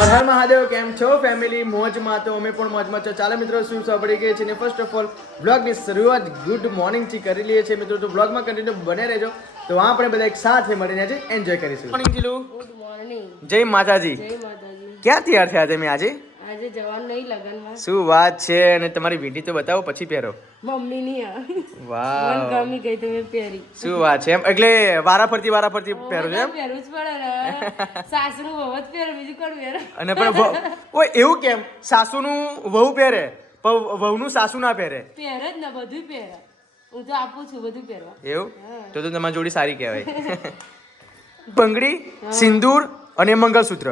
હર મહાદેવ, કેમ છો ફેમિલી? મોજમાં તો અમે પણ મોજમાં છો. ચાલો મિત્રો, શું સાંભળી ગઈ છે ને ફર્સ્ટ ઓફ ઓલ બ્લોગની શરૂઆત ગુડ મોર્નિંગથી કરી લઈએ છીએ મિત્રો. તો બ્લોગમાં કન્ટિન્યુ બને રહેજો, તો આપણે બધા એક સાથે મળીને આજે એન્જોય કરીશું. મોર્નિંગ જીલુ. Good morning. જય માતાજી. જય માતાજી. ક્યાં તૈયાર થયા તમે આજે? આજે જવાનું નહીં લગનમાં. શું વાત છે! અને તમારી વીંટી તો બતાવો, પછી પહેરો. મમ્મી ની આ વાહ, મન ગમી ગઈ તો મેં પહેરી. શું વાત છે! એમ એટલે વારાફરતી પહેરો છો એમ? પહેરવું જ પડે ને, સાસરું વહુ જ પહેરે, બીજું કોણ પહેરે? અને પણ ઓય એવું કેમ? સાસુનું વહુ પહેરે પણ વહુનું સાસુ ના પહેરે? પહેરે જ ને, બધું પહેરે. હું તો આપું છું બધું પહેરવા. એવું? તો તમારી જોડી સારી કહેવાય. બંગડી, સિંદૂર અને મંગળસૂત્ર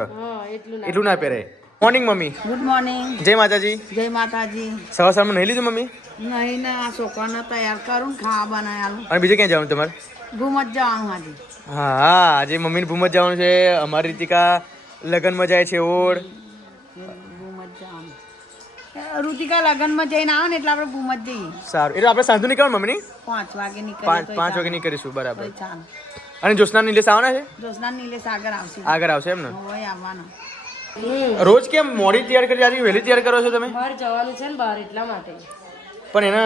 એટલું ના પહેરે. Morning mummy. Good morning. જય માતાજી. જય માતાજી. સવાર સવારમાં નહીં લીધું મમ્મી? નહીં ને, આ છોકરાને તૈયાર કરું ને ખાવા બનાવ્યાનું. અને બીજે ક્યાં જવાનું તમારે? ઘૂમત જવાનું આજે. હા હા, આજે મમ્મીને ભૂમત જવાનું છે. અમારી રીતિકા લગ્નમાં જાય છે ઓળ. ઘૂમત જવાનું. ઋતિકા લગ્નમાં જઈને આવે ને એટલે આપણે ઘૂમત જઈએ. સારું, એટલે આપણે સાંજુ નીકળવાનું મમ્મીની? 5 વાગે નીકળીએ. 5 વાગે નીકળીશું, બરાબર. ચાલ. અને જ્યોત્સના નીલેશ આવવાના છે? જોશના નીલેશ આગળ આવશે. આગળ આવશે એમ ને? હવે આવવાનો. રોજ કેમ મોડી તૈયાર કરી, આજે વહેલી તૈયાર કરો છો તમે? બહાર જવાનું છે ને, બહાર એટલા માટે. પણ એને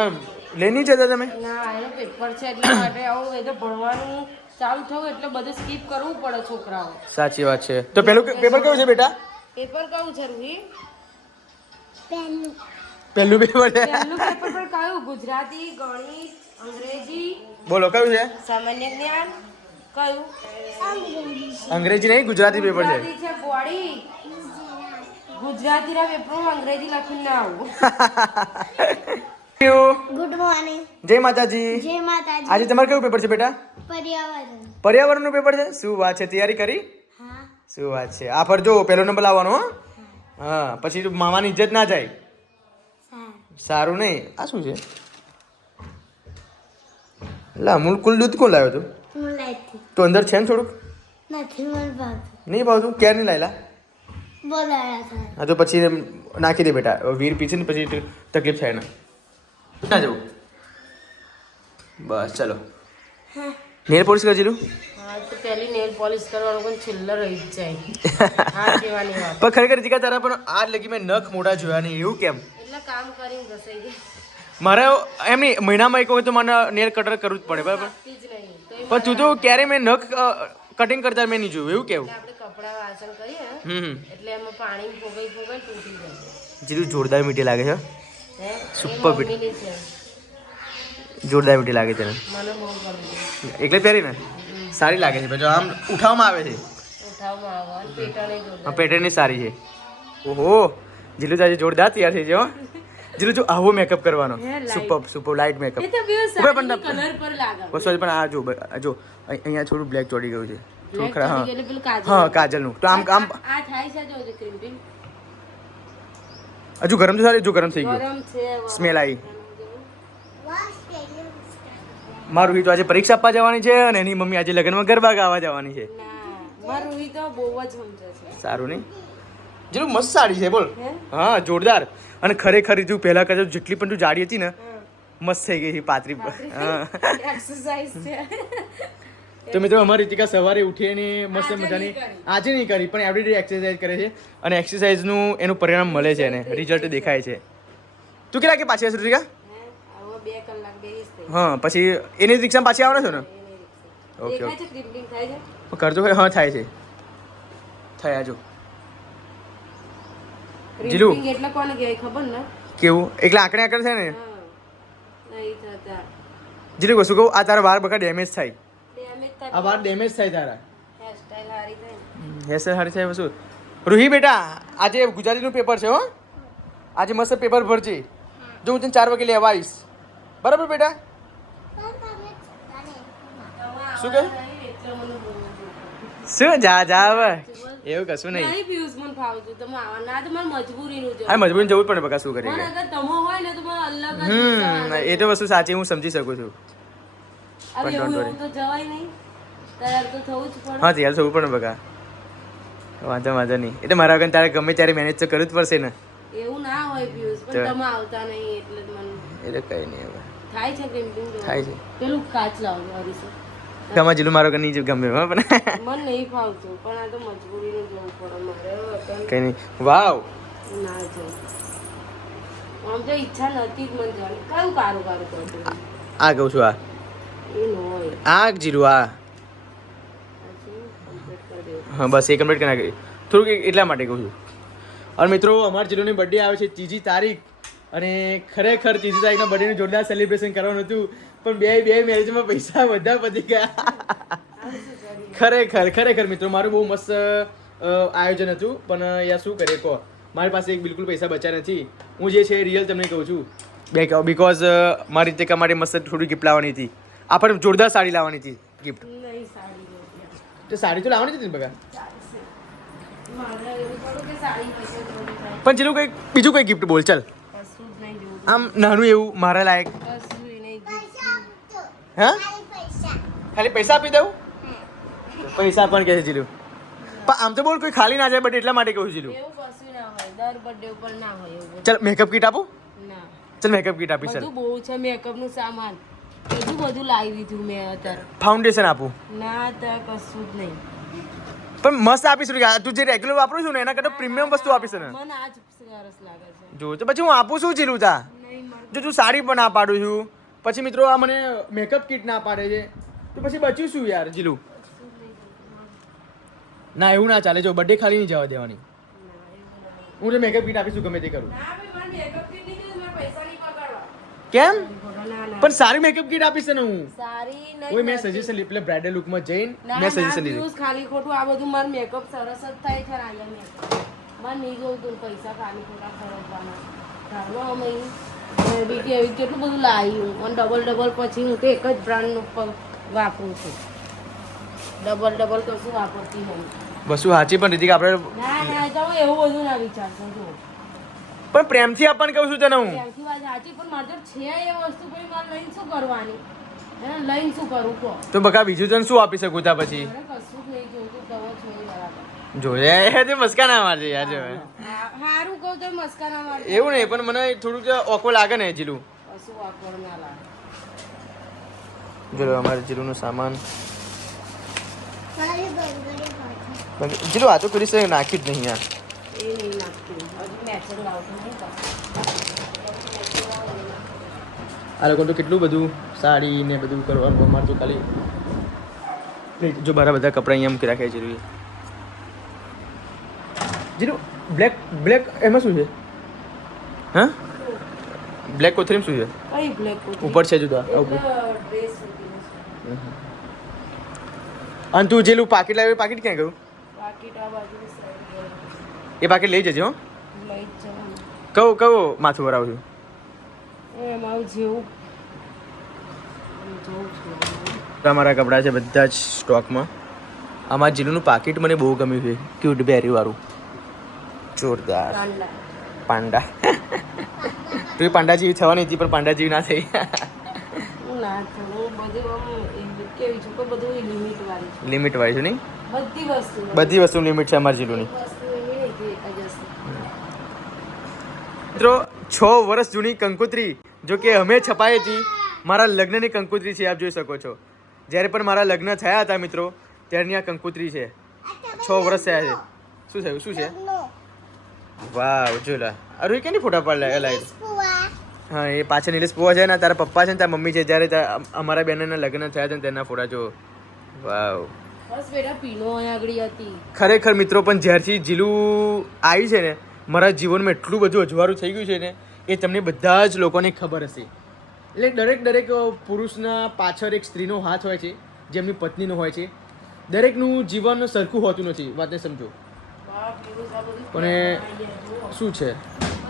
લઈ નહીં જતા તમે? ના, એનો પેપર છે એટલા માટે. આવું એ તો ભણવાનું ચાલુ થયું એટલે બધું સ્કીપ કરવું પડે છોકરાઓ. સાચી વાત છે. તો પેલું પેપર કયું છે બેટા? પેપર કયું છે રૂહી? પહેલું પેપર છે. પહેલું પેપર પર કયું? ગુજરાતી, ગણિત, અંગ્રેજી, બોલો કયું છે? સામાન્ય જ્ઞાન. કયું? અંગ્રેજી નહીં, ગુજરાતી પેપર છે. ગુજરાતી છે બોડી. ગુજરાતીના પેપરમાં અંગ્રેજી લખીને ના આવું. Good morning. જય માતાજી. જય માતાજી. આજે તમારે કયું પેપર છે બેટા? પર્યાવરણ. પર્યાવરણનું પેપર છે. શું વાત છે, તૈયારી કરી? હા. શું વાત છે. આ ફરજો પહેલો નંબર લાવવાનો હો. હા, પછી મામાની ઇજ્જત ના જાય. સારું નહીં. આ શું છે? લા અમૂલ કુલ દૂધ કોણ લાવ્યો તું? હું લાઈથી. તો અંદર છે ને થોડુંક? નથી મને ભાવતું. નહીં ભાવતું? ક્યારે નહીં લાયેલા? બોલાયા થાય. હા, તો પછી નાખી દે બેટા. વીર પીછે ને પછી તકલીફ થાય ને. ના જવું. બસ ચલો. નેલ પોલિશ કરી દીધું? હા, તો પહેલી નેલ પોલિશ કરવાનું પણ છેલ્લે રહી જ જાય. હા, કહેવાની વાત. પણ ખરેખર જીકા તારા પણ આજ લગી મેં નખ મોટા જોયા નહીં. એવું કેમ? એટલે કામ કરીને ઘસાઈ ગઈ. મારે એમ નહીં, મહિનામાં એક વખત તો મને નેલ કટર કરવું જ પડે, બરાબર? જ નહીં તો પણ તું તો ક્યારે મેં નખ કટિંગ કરતા મેં નહીં જોયું. એવું કેવું? આપણે કપડાં વાસણ કરીએ ને એટલે એમાં પાણી ફોગાઈ તૂટી જાય. જીરું જોરદાર મીઠી લાગે છે. હે? Super એ મમ્મીની છે. જોરદાર મીઠી લાગે છે. મને બહુ ગમે છે. એટલે પહેરી ને સારી લાગે છે. પછી આમ ઉઠાવવામાં આવે છે. ઉઠાવવામાં આવે અને પેટા નહીં જોડે. આ પેટર્ન સારી છે. ઓહો, જીલું તો આજે જોરદાર તૈયાર થઈ ગયો. જીલું જો આવો મેકઅપ કરવાનો. Super light makeup. એ તો બેવ સાડી કલર પર લાગે. બસ પણ આ જો અહીંયા થોડું બ્લેક ચોડી ગયું છે. થોડું ખરા. હા એટલે પેલું કાજલ. હા, કાજલનું તો આમ આમ આ થાય છે જો ક્રિમ્પિંગ. હજુ ગરમ તો સારી, જો ગરમ થઈ ગયું. ગરમ છે. સ્મેલ આવી. મારું હિત આજે પરીક્ષા આપવા જવાની છે અને એની મમ્મી આજે લગ્નમાં ગરબા ગાવા જવાની છે. ના, મારું રૂહી તો બહુ જ સમજે છે. સારું નહીં? જેનું મસ્ત સાડી છે બોલ. હે? હા, જોરદાર. અને ખરેખર તું પહેલા કરતા જેટલી પણ તું જાડી હતી ને મસ્ત થઈ ગઈ છે, પાતળી. હા, એક્સરસાઇઝ છે. તો મિત્રો અમારી રીતિકા સવારે ઉઠીને મસ્ત મજાની આજે નહીં કરી પણ એવરીડે એક્સરસાઇઝ કરે છે અને એક્સરસાઇઝનું એનું પરિણામ મળે છે એને રિઝલ્ટ દેખાય છે. તું કેટલા કે પાછી હશે રીતિકા? હવે 2 કલાક બેહીશ તે. હા, પછી એની રિક્ષામાં પાછી આવવાનો છો ને? ઓકે દેખાય છે ક્રિમ્પિંગ થાય છે. કરજો ભાઈ. હા, થાય છે. થયા જો જીલુ. ક્રિમ્પિંગ એટલે કોને કહેવાય ખબર ને? કેવું? એટલે આંકડે આંકડે થાય ને. હા. નહીં થતા. જીલુ કશું કહું, આ તારા વાળ બકા ડેમેજ થાય. ડેમેજ થાય. આ વાળ ડેમેજ થાય તારા. હેરસ્ટાઈલ હારી થાય ને. હેરસ્ટાઈલ હારી થાય શું? રૂહી બેટા, આજે ગુજરાતીનું પેપર છે હો. આજે મસ્ત પેપર ભરજે. જો હું તને 4 વાગે લેવા આવીશ, બરાબર બેટા? શું કહે? એટલે મને બહુ શું જા હવે એવું કશું નહીં. નહીં પિયુષ મને ફાવતું તમે આવા ના તો મારે મજબૂરીનું છે. હા, મજબૂરી જવું જ પડે બકા, શું કરીએ. પણ અગર તમો હોય ને તો મને અલગ જ ઉત્સાહ આવે. એ તો વસ્તુ સાચી, હું સમજી શકું છું. હવે એવું એવું તો જવાય નહીં. તૈયાર તો થવું જ પડે. હા, તૈયાર થવું પડે બકા. વાંધો નહીં. એટલે મારા વગર તારે ગમે ત્યારે મેનેજ તો કરવું જ પડશે ને. એવું ના હોય પિયુષ પણ તમે આવતા નહીં એટલે જ મને એટલે કઈ નહીં હવે થાય છે ક્રિમ્પિંગ. થાય છે. પેલું કાચ લાવજો હરીસો. તમારે જીલું મારો કે નહીં ગમે હા પણ મને નહીં ફાવતું પણ આ તો મજબૂરીનું જવું પડે મારે કઈ નહીં વાવ ના જવું આમ તો ઈચ્છા નથી જ મને જવાની કયું કારું કરતું આ કહું છું આ એ ન હોય આ જીરું આ પછી કમ્પ્લીટ કરી દેવું હા બસ એ કમ્પ્લીટ કરી નાખી થોડુંક એટલા માટે કહું છું અને મિત્રો અમારા જીલુની બર્થડે આવે છે 3જી તારીખ અને ખરેખર 3જી તારીખના બર્થડેનું જોરદાર સેલિબ્રેશન કરવાનું હતું પણ બે મેરેજમાં પૈસા બધા પતી ગયા ખરેખર મિત્રો મારું બહુ મસ્ત આયોજન હતું પણ યાર શું કરીએ કહો મારી પાસે એક બિલકુલ પૈસા બચ્યા નથી હું જે છે રિયલ તમને કહું છું બીકોઝ મારી રીતે કમાડી મસ્ત થોડી ગિફ્ટ લાવવાની હતી આપણે જોરદાર સાડી લાવવાની હતી ગિફ્ટ નહીં સાડી જોઈએ તો સાડી તો લાવવાની હતી ને બગા મારે એવું થોડું કે સાડી પૈસા જોડી થાય પણ ચલો કંઈક બીજું કંઈ ગિફ્ટ બોલ ચાલ કશું જ નહીં જોવું આમ નાનું એવું મારા લાયક કશું નહીં જોવું હા ખાલી પૈસા આપી દઉં પૈસા પણ કહે છે જીલું પણ આમ તો બોલ કોઈ ખાલી ના જાય બટ એટલા માટે કહું જીલું એવું કશું ના હોય દર બર્થડે ઉપર ના હોય એવું ચાલ મેકઅપ કીટ આપું ના ચાલ મેકઅપ કીટ આપી ચાલ બધું બહુ છે મેકઅપ નું સામાન બધું લાવી દીધું મેં અત્યારે ફાઉન્ડેશન આપું ના તો કશું જ નહીં પણ મસ્ત આપીશું કે તું જે રેગ્યુલર વાપરું છું ને એના કરતાં પ્રીમિયમ વસ્તુ આપીશ ને મને આ જ સરસ લાગે છે જો તો પછી હું આપું છું જીલું તા નહીં મળતું જો તું સાડી પણ ના પાડું છું પછી મિત્રો આ મને મેકઅપ કીટ ના પાડે છે તો પછી બચ્યું શું યાર જીલું ના એવું ના ચાલે જો બર્થડે ખાલી નહીં જવા દેવાની હું તો મેકઅપ કીટ આપીશું ગમે તે કરું ના ભાઈ મારે મેકઅપ કીટ નહીં જોઈએ મારે પૈસા નહીં પકડવા કેમ ના ના પણ સારી મેકઅપ કીટ આપીશ ને હું સારી નહીં ઓય મેં સજેશન લીધું એટલે બ્રાઇડલ લુકમાં જઈને ના મેં સજેશન ના લીધું views ખાલી ખોટું આ બધું મારું મેકઅપ સરસ જ થાય છે રાજા મેકઅપ મારે નહીં જોતું પૈસા ખાલી ખોટા ખર્ચવાના ઘરમાં અમે બી કેવી કેટલું બધું લાવ્યું અને ડબલ પછી હું તો એક જ બ્રાન્ડનું વાપરું છું ડબલ કશું વાપરતી નહીં વસ્તુ સાચી પણ રીતિક આપણે ના તમે એવું બધું ના વિચારશો જો પણ પ્રેમથી આપણને કહું છું તને હું ત્યાંથી વાત સાચી પણ મારે જો છે એ વસ્તુ પછી મારે લઈને શું કરવાની હે લઈને શું કરું કહો તો બકા બીજું તને શું આપી શકું તા પછી મારે કશું જ નહીં જોતું તમે છો એ બરાબર જોઈએ તે મસ્કા ના મારજે યાર જો સારું કહું તો મસ્કાના મારે એવું નહીં પણ મને થોડુંક ઓકવર્ડ લાગે ને જીલું કશું વાપર ના લાગે ચલો અમારે જીલુંનો સામાન મારી બંગડી પાછી જીલું આ તો કરી છે નાખ્યું જ નહીં યાર એ નહીં નાખતું હજુ મેચર લાવતું નહીં આ લોકો તો કેટલું બધું સાડી ને બધું કરવાનું અમારે તો ખાલી જો મારા બધા કપડાં અહીંયા મૂકી રાખે જીલું જીલું બ્લેક એમાં શું છે હા બ્લેક કોથરીમાં શું છે કઈ બ્લેક ઉપર છે જુદા ઉપર ડ્રેસ અને તું જેલું પાકીટ લાવ્યું પાકીટ ક્યાં ગયું પાકીટ આ બાજુ સાઈડ એ પાકીટ લઈ જજે હો લઈ જ જવાનું કયું માથું ભરાવું છું એમાં જેવું જોઉં છું અમારા કપડાં છે બધા જ સ્ટોકમાં અમારા જીલુનું પાકીટ મને બહુ ગમ્યું છે ક્યુટ બેરી વાળું જોરદાર કાંડા પાંડા તું પાંડા જેવી થવાની હતી પણ પાંડા જેવી ના થઈ હું ના થયું બધું આમ કેવી છું કે બધું લિમિટ વાળી છે લિમિટ વાળી છે નહીં બધી વસ્તુ બધી વસ્તુ લિમિટ છે અમારા જીલુની એક વસ્તુ એવી નહીં કે એક જ હશે મિત્રો 6 વર્ષ જૂની કંકોત્રી જો કે અમે છપાઈ હતી મારા લગ્નની કંકોત્રી છે આપ જોઈ શકો છો જ્યારે પણ મારા લગ્ન થયા હતા મિત્રો ત્યારની આ કંકોત્રી છે 6 વર્ષ થયા છે શું થયું શું છે વાવ જોલા અરે કેની ફોટા પાડ લાઈટ પુઆ હા એ પાછળ નીલેશ પુઆ છે ને તારા પપ્પા છે ને તારા મમ્મી છે જ્યારે અમારા બેનના લગ્ન થયા હતા ને તેના ફોટા જો વાવ બસ બેટા પીનો અહીંયા આગળ હતી ખરેખર મિત્રો પણ જ્યારથી જીલું આવી છે ને મારા જીવનમાં એટલું બધું અજવાળું થઈ ગયું છે ને એ તમને બધા જ લોકોને ખબર હશે એટલે દરેક પુરુષના પાછળ એક સ્ત્રીનો હાથ હોય છે જે એમની પત્નીનો હોય છે દરેકનું જીવન સરખું હોતું નથી વાતને સમજો પણ એ શું છે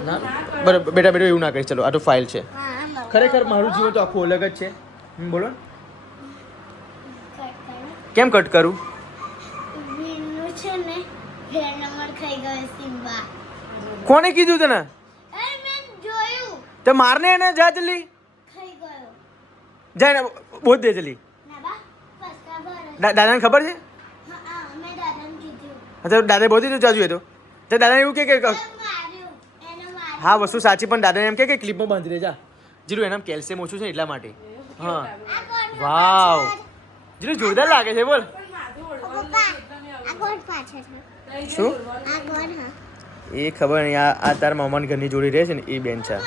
ના બરાબર બેટા એવું ના કરીશ ચલો આ તો ફાઇલ છે ખરેખર મારું જીવન તો આખું અલગ જ છે બોલો કેમ કટ કરું વિનુ છે ને ફેર નંબર ખાઈ ગયો સિમ્બા કોને કીધું તને એ મેં જોયું તે મારને એને જા જલ્દી ખાઈ ગયો જાય ને બોધ દે જલ્દી ના બા પસ્કા ભરે દાદાને ખબર છે હા મેં દાદાને કીધું તો દાદાએ બોધી દીધું જાજુ એ તો દાદાને એવું કે માર્યું એને માર્યું હા વસ્તુ સાચી પણ દાદાને એમ કે ક્લિપમાં બાંધી દે જા જીરું એનામાં કેલ્શિયમ ઓછું છે એટલા માટે હા વાવ જીલુ જોરદાર લાગે છે બોલ. પપ્પા આ ગોળ પાછળ છે શું આ ગોળ હા એ ખબર નહીં. આ તાર મામાના ઘરની જોડી રહે છે ને એ બેન છે.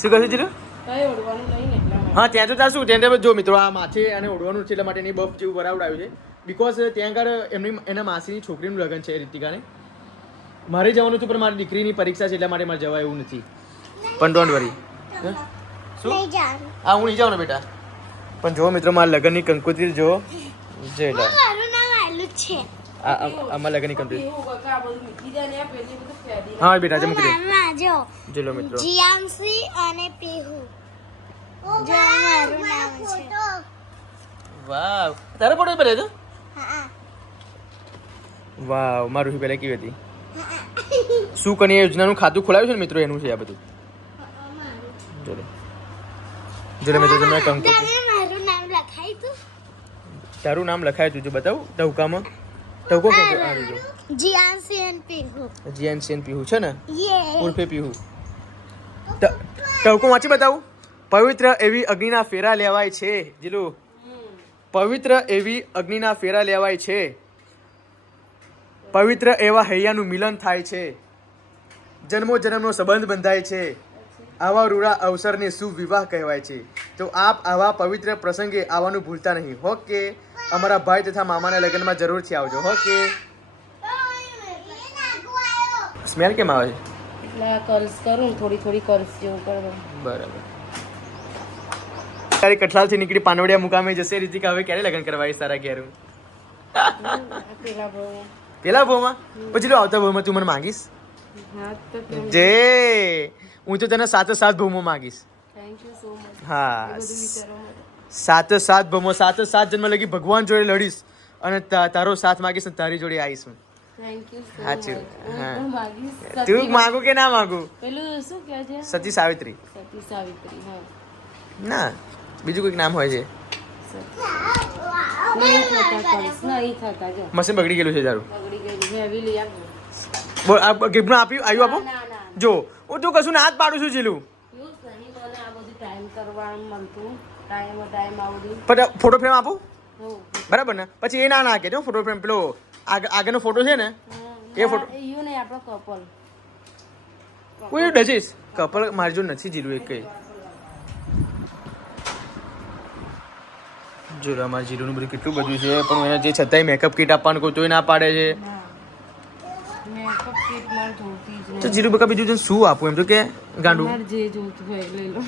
શું કહ્યું જીલુ? કઈ ઓળવાનું નહીં ને એટલા માટે. હા ત્યાં તો ત્યાં શું ત્યાં જો મિત્રો આ માથે અને ઓઢવાનું છે એટલા માટે એની બફ જેવું કરાવડાવ્યું છે. બિકોઝ ત્યાં આગળ એના માસીની છોકરીનું લગ્ન છે રીતિકાને. મારે જવાનું હતું પણ મારી દીકરીની પરીક્ષા છે એટલા માટે મારે જવા એવું નથી. પણ ડોન્ટ વરી. શું નહીં જાણ હા હું નહીં જાઉં ને બેટા. પણ જો મિત્રો મારા લગ્નની કંકોત્રી જો જેલા મારું નામ આયલું જ છે આમાં લગ્નની કંકોત્રી. એવું કાકા આ બધું મૂકી જાય ને આ પેલી બધું ફેદી હા બેટા જમ કરી મામા જો જેલો મિત્રો. જીયાંશી અને પીહુ જો મારું નામ છે વાવ તારો ફોટો પડે તો હા વાવ મારું પહેલા કેવી હતી. સુકન્યા યોજનાનું ખાતું ખોલાવ્યું છે ને મિત્રો એનું છે આ બધું. ચલો ચલો મિત્રો તમે કંકોત્રી તમે મારું નામ લખાઈ તું તારું નામ લખાય તું જો બતાવું ટવકામાં. ટવકો કે આ રીજો જીયાંશી અને પીહુ જીએનસીએન પીહુ છે ને યે ઉર્ફે પીહુ. ટવકો વાંચી બતાવું. પવિત્ર એવી અગ્નિના ફેરા લેવાય છે જીલુ. પવિત્ર એવી અગ્નિના ફેરા લેવાય છે. પવિત્ર એવા હૈયાનું મિલન થાય છે. જન્મો જન્મનો સંબંધ બંધાય છે. આવા રૂડા અવસરને શુભ વિવાહ કહેવાય છે. તો આપ આવા પવિત્ર પ્રસંગે આવવાનું ભૂલતા નહીં. ઓકે અમારા ભાઈ તથા મામાના લગ્નમાં જરૂરથી આવજો. ઓકે સ્મેલ કેમ આવે છે? એટલે આ કર્લ્સ કરું ને થોડી થોડી કર્લ્સ જેવું કરવા. બરાબર. તારી કઠલાલથી નીકળી પાનવડિયા મુકામે જશે રીતિકા. હવે ક્યારે લગ્ન કરવા સારા ઘેર? પેલા બહુ પેલા ભાવમાં પછી લો આવતા ભાવમાં તું મને માંગીશ. હા તો કેમ જે હું તો તને 7 ભાવમાં માંગીશ. થેન્ક યુ સો મચ હા બધું વિચારવા માટે. 7 ભાવમાં 7 જન્મ લગી ભગવાન જોડે લડીશ અને તારો સાથ માંગીશ અને તારી જોડે આવીશ હું. થેન્ક યુ સો સાચું. મચ હા. હું માગીશ તું સતી માંગુ કે ના માંગુ? પેલું શું કહે છે સતી સાવિત્રી સતી સાવિત્રી હા ના બીજું કોઈક નામ હોય છે. નહીં થતા કર્લ્સ નહીં થતા જો મશીન બગડી ગયેલું છે તારું. બગડી ગયેલી હેવી લઈ આપો બોલ આ ગિફ્ટમાં આવ્યું આપો. ના ના જો હું તું કશું ના હાથ પાડું છું જીલું. એવું જ નહીં મને આ બધું ટાઈમ કરવાનું મળતું ટાઈમ આ બધું પણ ફોટો ફ્રેમ આપું હો બરાબર ને? પછી એ ના નાખે જો ફોટો ફ્રેમ પેલો આગળનો ફોટો છે ને એ ફોટો એવું નહીં આપણો કપલ કોઈ ડજીશ કપલ મારી જોડે નથી જીલું એક કઈ. જો અમારા જીલુનું બધું કેટલું બધું છે પણ એને જે છતાંય મેકઅપ કીટ આપવાનું કોઈ તોય ના પાડે છે. મેકઅપ કીટ મારે જોતી જ તો નહીં જીલું બકા બીજું શું આપું એમ તો કે ગાંડું. મારે જે જોતું હોય લઈ લો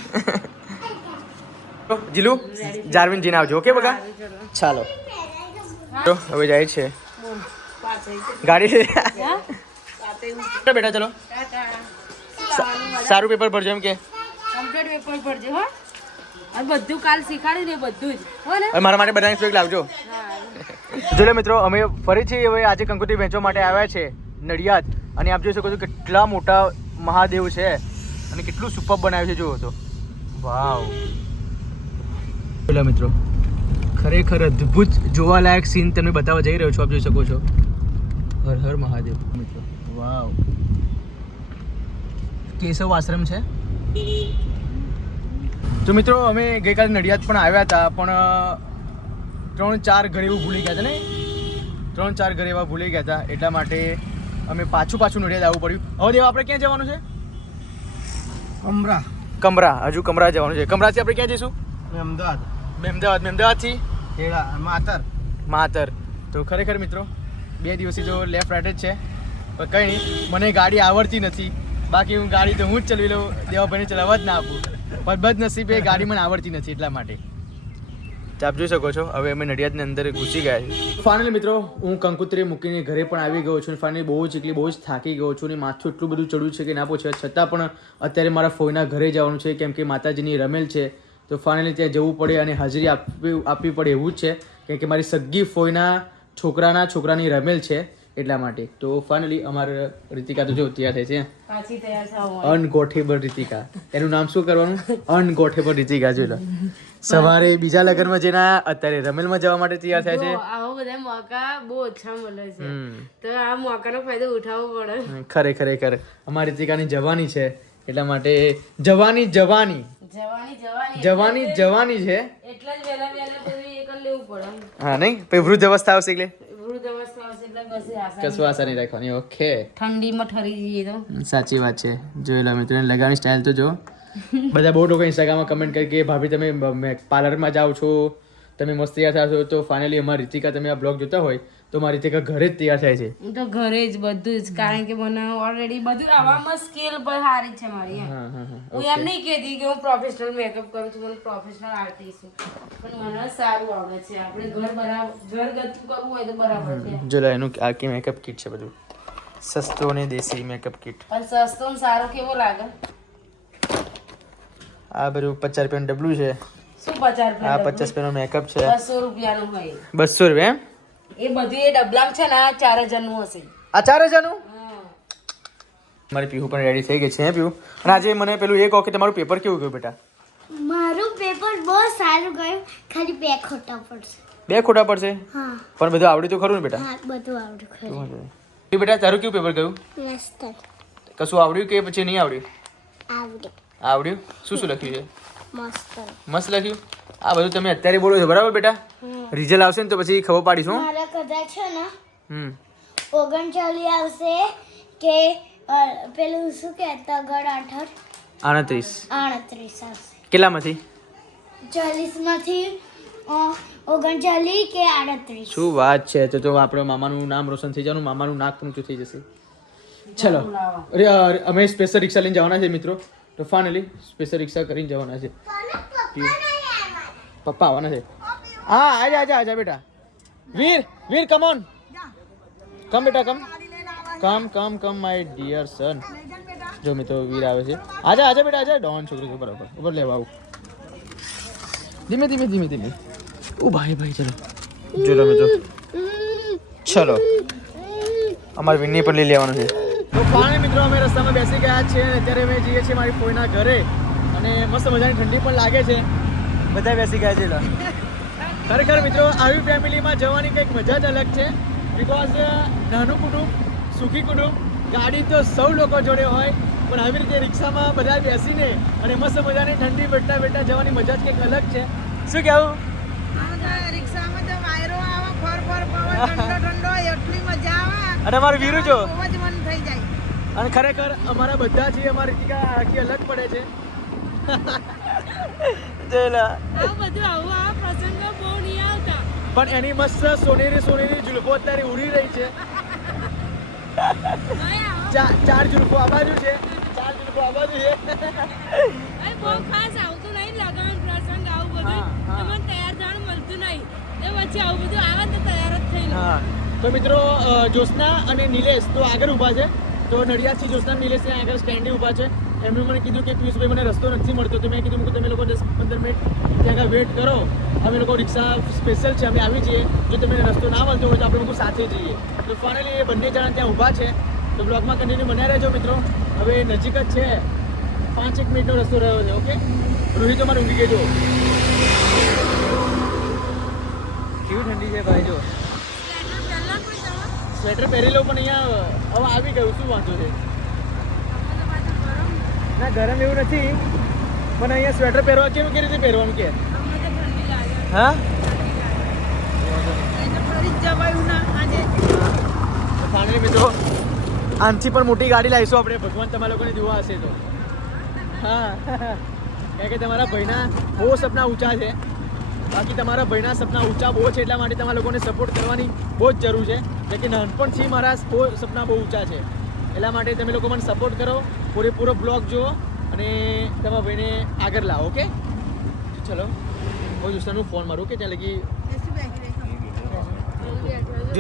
જીલુ જારવીન જીને આવજો ઓકે બકા. ચાલો જો હવે જાય છે ગાડી છે બેટા. ચલો સારું પેપર ભરજો એમ કે કમ્પ્લીટ પેપર ભરજો હો અને બધું કાલ શીખાડી ને બધું જ હો ને હવે મારા માટે બધાને સ્વેક લાવજો. હા જો લે મિત્રો અમે ફરીથી હવે આજે કંકોત્રી વેચવા માટે આવ્યા છે નડિયાદ. અને આપ જોઈ શકો છો કેટલા મોટા મહાદેવ છે અને કેટલું સુપર બનાવ્યું છે જુઓ તો. વાવ પેલા મિત્રો ખરેખર અદ્ભુત જોવાલાયક સીન તમને બતાવવા જઈ રહ્યો છું. આપ જોઈ શકો છો. હર હર મહાદેવ મિત્રો. વાવ કેશવ આશ્રમ છે. તો મિત્રો અમે ગઈકાલે નડિયાદ પણ આવ્યા હતા પણ 3-4 ઘર એવું ભૂલી ગયા હતા ને 3-4 ઘર એવા ભૂલી ગયા હતા એટલા માટે અમે પાછું નડિયાદ આવવું પડ્યું. હવે દેવા આપણે ક્યાં જવાનું છે? કમરા હજુ કમરા જવાનું છે. કમરાથી આપણે ક્યાં જઈશું? અમદાવાદથી માતર. તો ખરેખર મિત્રો 2 દિવસથી જો લેફ્ટ રાઈટ જ છે પણ કંઈ નહીં મને ગાડી આવડતી નથી. બાકી હું ગાડી તો હું જ ચલાવી લઉં દેવાભાઈને ચલાવવા જ ના આપું પણ બદનસીબે ગાડી મને આવડતી નથી એટલા માટે. આપ જોઈ શકો છો હવે અમે નડિયાદની અંદર ઘૂસી ગયા છીએ. ફાઇનલી મિત્રો હું કંકોત્રી મૂકીને ઘરે પણ આવી ગયો છું. ફાઇનલી બહુ જ થાકી ગયો છું અને માથું એટલું બધું ચડ્યું છે કે ના પૂછે. છતાં પણ અત્યારે મારા ફોઈના ઘરે જવાનું છે કેમ કે માતાજીની રમેલ છે તો ફાઇનલી ત્યાં જવું પડે અને હાજરી આપવી પડે એવું જ છે કેમ કે મારી સગી ફોઈના છોકરાની રમેલ છે એટલા માટે. તો ફાઇનલી અમારે રીતિકા તો જો તૈયાર થઈ છે. પાછી તૈયાર થવા અનગોઠેબલ રીતિકા. એનું નામ શું કરવાનું? અનગોઠેબલ રીતિકા. જોઈ લો સવારે બીજા લગ્નમાં જઈને અત્યારે રમેલમાં જવા માટે તૈયાર થાય છે. આવો બધા મોકા બહુ ઓછા મળે છે તો આ મોકાનો ફાયદો ઉઠાવવો પડે. ખરેખર અમારી રીતિકાની જવાની છે એટલા માટે જવાની છે એટલે જ વહેલા વહેલા બધું એક લેવું પડે. હા નહીં પછી વૃદ્ધ અવસ્થા આવશે એટલે વૃદ્ધ અવસ્થા આવશે એટલે કશી આશા કશું આશા નહીં રાખવાની. ઓકે, ઠંડીમાં ઠરી જઈએ તો સાચી વાત છે. જોયેલા મિત્રો લગાવવાની સ્ટાઇલ તો જો બધા બહુ લોકો ઇન્સ્ટાગ્રામમાં કમેન્ટ કરી કે ભાભી તમે પાર્લરમાં જાઓ છો, તમે મસ્ત તૈયાર થાશો. તો ફાઇનલી અમારી રીતિકા તમે આ બ્લોગ જોતા હોય તો મારી રીતિકા ઘરે જ તૈયાર થાય છે. હું તો ઘરે જ બધું જ, કારણ કે મને ઓલરેડી બધું આવામાં સ્કિલ પર સારી છે મારી એમ. હા હા હા હું એમ નહીં કહેતી કે હું પ્રોફેશનલ મેકઅપ કરું છું, મને પ્રોફેશનલ આર્ટિસ્ટ છું, પણ મને સારું આવડે છે. આપણે ઘરગથ્થું કરવું હોય તો બરાબર છે. જો લે એનું આખી મેકઅપ કિટ છે, બધું સસ્તો અને દેશી મેકઅપ કિટ. પણ સસ્તો ને સારું કેવો લાગે? આ બધું 50 રૂપિયાનું ડબલું છે. શું 50 આ રૂપિયા? 50 રૂપિયાનો મેકઅપ છે. 200 રૂપિયાનું હોય 200 રૂપિયા એમ? એ બધું એ ડબલામાં છે ને 4000 નું હશે. આ 4000 નું? હા. મારી પીહુ પણ રેડી થઈ ગઈ છે. હે પીહુ? અને આજે મને પેલું એ કહો કે તમારું પેપર કેવું ગયું બેટા? મારું પેપર બહુ સારું ગયું, ખાલી 2 ખોટા પડશે. 2 ખોટા પડશે? હા પણ બધું આવડ્યું તો ખરું ને બેટા? હા બધું આવડું ખરું. બેટા તારું કેવું પેપર ગયું? મસ્ત કશું આવડ્યું કે પછી નહીં આવડ્યું? આવડે આવડ્યું. શું શું લખ્યું છે? મસ્ત. મસ્ત લખ્યું. આ બધું તમે અત્યારે બોલો છો બરાબર બેટા? રિઝલ્ટ આવશે ને તો પછી ખબર પાડીશું. મારા કદાચ છે ને હમ 39 આવશે કે પેલું શું કે તગડ 38 38 આવશે. કેટલામાંથી? 40 માંથી 39 કે 38. શું વાત છે. તો આપણે મામાનું નામ રોશન થઈ જવાનું, મામાનું નાક પણ ઊંચું થઈ જશે. ચલો અરે અમે સ્પેશિયલ રિક્ષા લઈને જવાના છે મિત્રો. તો ફાઇનલી સ્પેશિયલ રિક્ષા કરીને જવાના છે. પપ્પા આવવાના છે. હા આજા આજા આજા બેટા. વીર કમ ઓન, કમ બેટા કમ માય ડિયર સન. જો મિત્રો વીર આવે છે. આજા આજા બેટા આજા. ડોન છોકરી છે બરાબર. ઉપર લેવા આવું. ધીમે ઓ ભાઈ ચલો જો મિત્રો ચલો અમારે વિનય પણ લઈ લેવાનું છે. તો ફાઇનલી મિત્રો અમે રસ્તામાં બેસી ગયા છે અને અત્યારે અમે જઈએ છીએ મારી ફોઈના ઘરે અને મસ્ત મજાની ઠંડી પણ લાગે છે. બધા બેસી ગયા છે. ખરેખર મિત્રો આવી ફેમિલીમાં જવાની કંઈક મજા જ અલગ છે. બિકોઝ નાનું કુટુંબ, સુખી કુટુંબ, ગાડી તો સૌ લોકો જોડે હોય, પણ આવી રીતે રિક્ષામાં બધા બેસીને અને મસ્ત મજાની ઠંડી બેઠા જવાની મજા જ કંઈક અલગ છે. શું કહેવું? રિક્ષામાં તો વાયરો આવે, ફર પવન ઠંડો એટલી મજા આવે. અને અમારું વીરુ જો બહુ જ મન થઈ જાય. અને ખરેખર અમારા બધા છે અમારી રીતિકા આખી અલગ પડે છે. જેલા આવા પ્રસંગો બહુ નહીં આવતા, પણ એની મસ્ત સોનેરી જુલ્ફો અત્યારે ઉડી રહી છે. ચાર જુલ્ફો આ બાજુ છે, 4 જુલ્ફો આ બાજુ છે. બહુ ખાસ આવતું નહીં લગન પ્રસંગ આવું બધું. તમને તૈયાર થવાનું મળતું નહીં, એ પછી આવું બધું આવે તો તૈયાર જ થઈ હા તો મિત્રો જ્યોત્સના અને નિલેશ તો આગળ ઊભા છે. તો નડિયાદથી જ્યોત્સના નિલેશ આગળ સ્ટેન્ડે ઊભા છે. એમણે મને કીધું કે પિયુષભાઈ મને રસ્તો નથી મળતો. તો મેં કીધું કે તમે લોકો 10-15 મિનિટ ત્યાં આગળ વેટ કરો, અમે લોકો રિક્ષા સ્પેશિયલ છે, અમે આવી જઈએ. જો તમને રસ્તો ના મળતો હોય તો આપણે લોકો સાથે જઈએ. તો ફાઇનલી એ બંને જણા ત્યાં ઊભા છે. તો બ્લોગમાં કન્ટિન્યુ બન્યા રહેજો મિત્રો. હવે નજીક જ છે, 5-1 મિનિટનો રસ્તો રહ્યો છે. ઓકે રોહિત અમારે ઊંઘી ગયો. કેવી ઠંડી છે ભાઈ. જો સ્વેટર પહેરી લો, પણ અહીંયા હવે આવી ગયું, શું વાંધો છે? ના ગરમ એવું નથી, પણ અહીંયા સ્વેટર પહેરવા કેવી રીતે પહેરવાનું કે? હા ફાઇનલી મિત્રો આનથી પણ મોટી ગાડી લાવીશું આપણે, ભગવાન તમારા લોકોને જોવા હશે તો. હા કારણ કે તમારા ભાઈના બહુ સપના ઊંચા છે. બાકી તમારા ભાઈના સપના ઊંચા બહુ છે, એટલા માટે તમારા લોકોને સપોર્ટ કરવાની બહુ જ જરૂર છે. કારણ કે નાનપણથી મારા સપના બહુ ઊંચા છે, એટલા માટે તમે લોકો મને સપોર્ટ કરો, પૂરેપૂરો બ્લોગ જુઓ અને તમારા ભાઈને આગળ લાવો. ઓકે ચલો બહુ દોસ્તાનું ફોન મારું કે ત્યાં લગી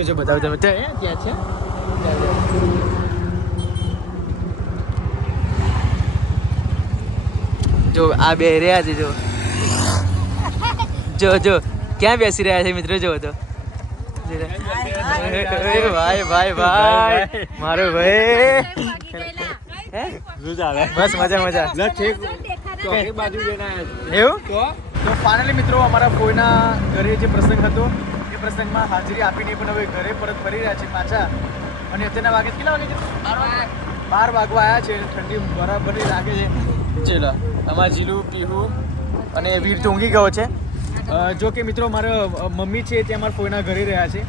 જો બતાવો તમે ત્યાં છે. જો આ બે રહ્યા છે. જો ક્યાં બેસી રહ્યા છે મિત્રો? જો તો ભાઈ મારો ભાઈ બસ મજા એવું. તો ફાઇનલી મિત્રો અમારા કોઈના ઘરે જે પ્રસંગ હતો એ પ્રસંગમાં હાજરી આપીને પણ હવે ઘરે પરત ફરી રહ્યા છે પાછા. અને અત્યારના વાગે કેટલા વાગે છે? 12 વાગવા આવ્યા છે. ઠંડી બરાબર લાગે છે. ચલો અમારા જીલુ, પીહુ અને વીર તો ઊંઘી ગયો છે. જો કે મિત્રો મારા મમ્મી છે તે અમારા ફોઈના ઘરે રહ્યા છે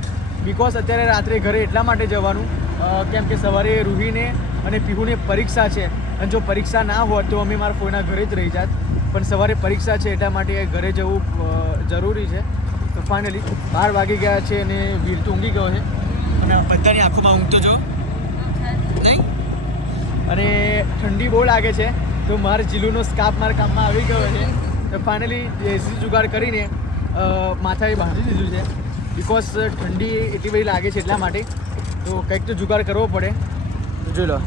બિકોઝ અત્યારે રાત્રે ઘરે એટલા માટે જવાનું કેમ કે સવારે રૂહીને અને પીહુને પરીક્ષા છે અને જો પરીક્ષા ના હોત તો અમે મારા ફોઈના ઘરે જ રહી જાત પણ સવારે પરીક્ષા છે એટલા માટે ઘરે જવું જરૂરી છે તો ફાઇનલી 12 વાગી ગયા છે અને વીર તો ઊંઘી ગયો છે અને બધાની આંખોમાં ઊંઘ તો જો નહીં અને ઠંડી બહુ લાગે છે તો મારા જીલુનો સ્કાર્ફ મારા કામમાં આવી ગયો છે તો ફાઇનલી દેશી જુગાડ કરીને માથાએ બાંધી દીધું છે બિકોઝ ઠંડી એટલી બધી લાગે છે એટલા માટે તો કંઈક તો જુગાડ કરવો પડે જોઈ લો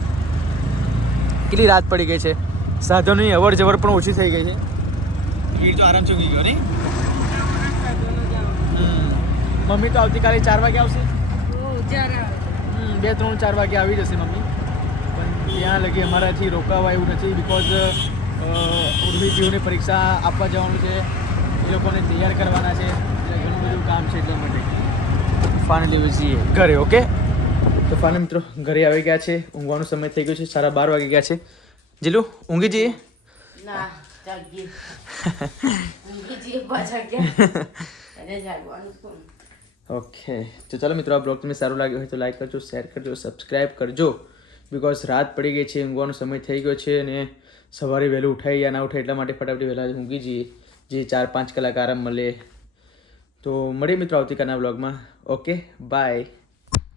કેટલી રાત પડી ગઈ છે સાધનોની અવર જવર પણ ઓછી થઈ ગઈ છે ભીડ તો આરામથી ઊંઘી ગયો નહીં મમ્મી તો આવતીકાલે 4 વાગે આવશે 2-3-4 વાગે આવી જશે મમ્મી પણ ત્યાં લગી અમારાથી રોકાવા એવું નથી બિકોઝ ઉર્વી પીઓની પરીક્ષા આપવા જવાનું છે એ લોકોને તૈયાર કરવાના છે એટલે ઘણું બધું કામ છે એટલા માટે ફાઇનલી જઈએ ઘરે ઓકે તો ફાઇનલ મિત્રો ઘરે આવી ગયા છે ઊંઘવાનો સમય થઈ ગયો છે 12:30 વાગી ગયા છે જીલું ઊંઘી જઈએ ના જાગીએ ઊંઘી જઈએ પાછા ક્યાં અરે જાગવાનું કોણ ઓકે તો ચાલો મિત્રો આ બ્લોગ તમને સારું લાગ્યો હોય તો લાઈક કરજો શેર કરજો સબસ્ક્રાઈબ કરજો બિકોઝ રાત પડી ગઈ છે ઊંઘવાનો સમય થઈ ગયો છે અને સવારે વહેલું ઉઠાઈ યા ના ઉઠાય એટલા માટે ફટાફટ વહેલા ઊંઘી જઈએ જે 4-5 કલાક આરામ મળે તો મળીએ મિત્રો આવતીકાલના બ્લોગમાં ઓકે બાય